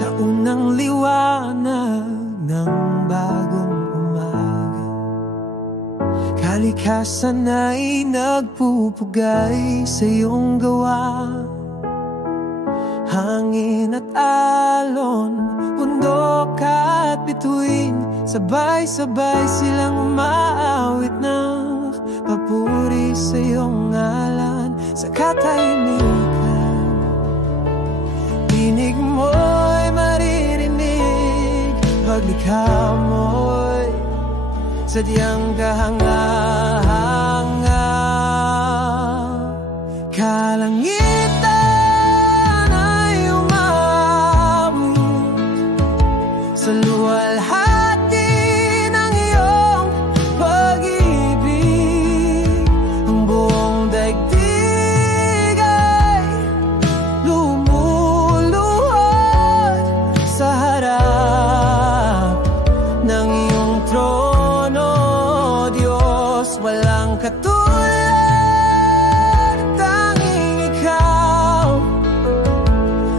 sa unang liwanag ng bagong umaga. Kalikasan ay nagpupugay sa iyong gawa. Hangin at alon, bundok at bituin, sabay-sabay silang umaawit ng papuri sa iyong ngalan. Sa katahimikan, tinig mo'y maririnig, paglikha mo'y sadyang kahanga-hanga. Kalangitan ay umawit sa luwalhati ng iyong pag-ibig. Ang buong daigdig ay lumuluhod sa harap ng iyong trono, Diyos. Walang katulad, tanging ikaw.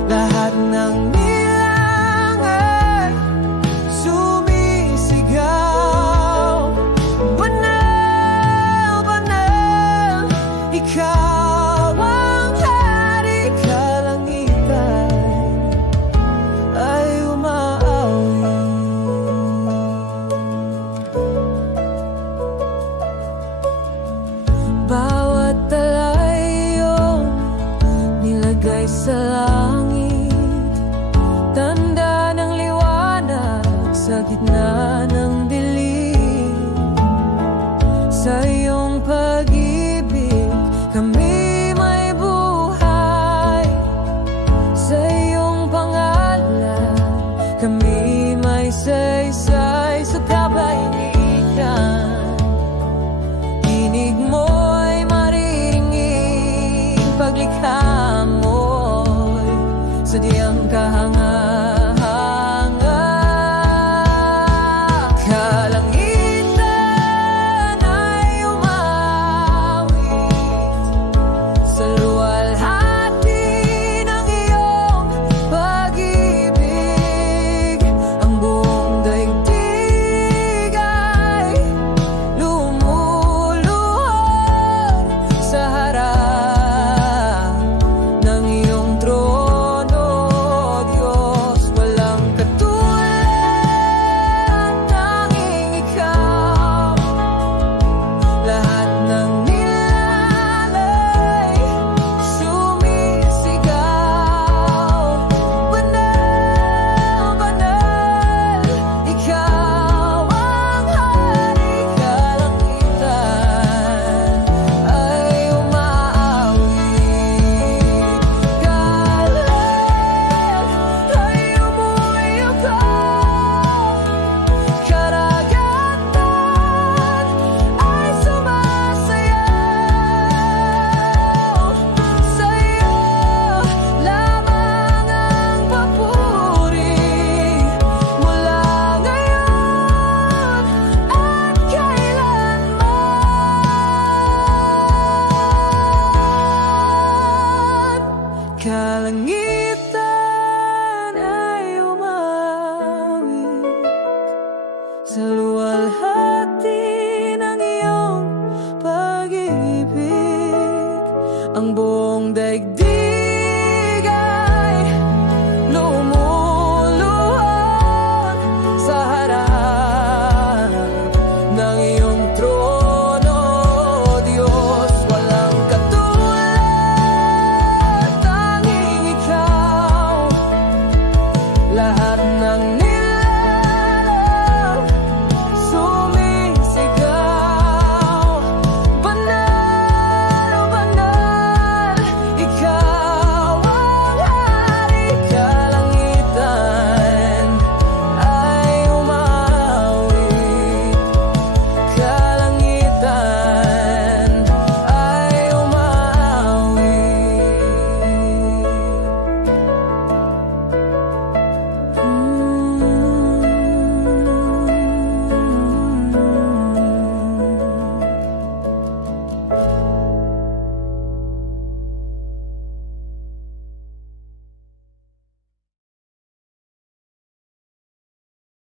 Lahat ng nilang ay sumisigaw. Banal, banal, ikaw ang hari. Kalangitan ay umaawit. Bawat talay iyong nilagay sa langit, tanda ng liwanag sa gitna ng dilim. Sa iyong pag-ibig kami may buhay, sa iyong pangalan kami may saysay. Sa kabahimikan, tinig mo'y maririnig, paglikha mo'y sadyang kahanga.